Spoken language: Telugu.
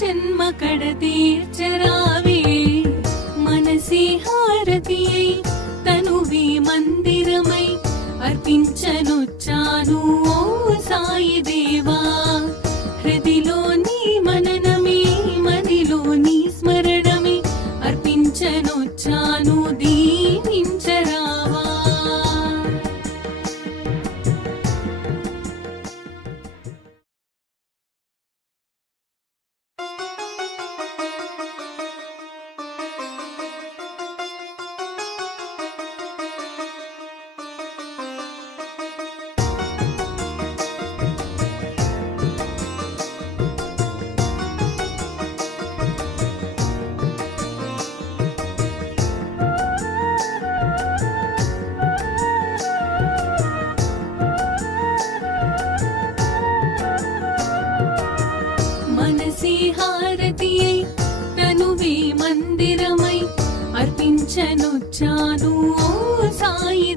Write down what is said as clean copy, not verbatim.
జన్మ కడతీర్చరావే మనసి హారతియై తనువి మందిరమై అర్పించనొచ్చాను ఓ సాయి దేవా హృదిలోని మననమే మదిలోని స్మరణమే అర్పించనొచ్చాను దీవించరావా మనసి హారతియై తనువే మందిరమై అర్పించనొచ్చాను ఓ సాయి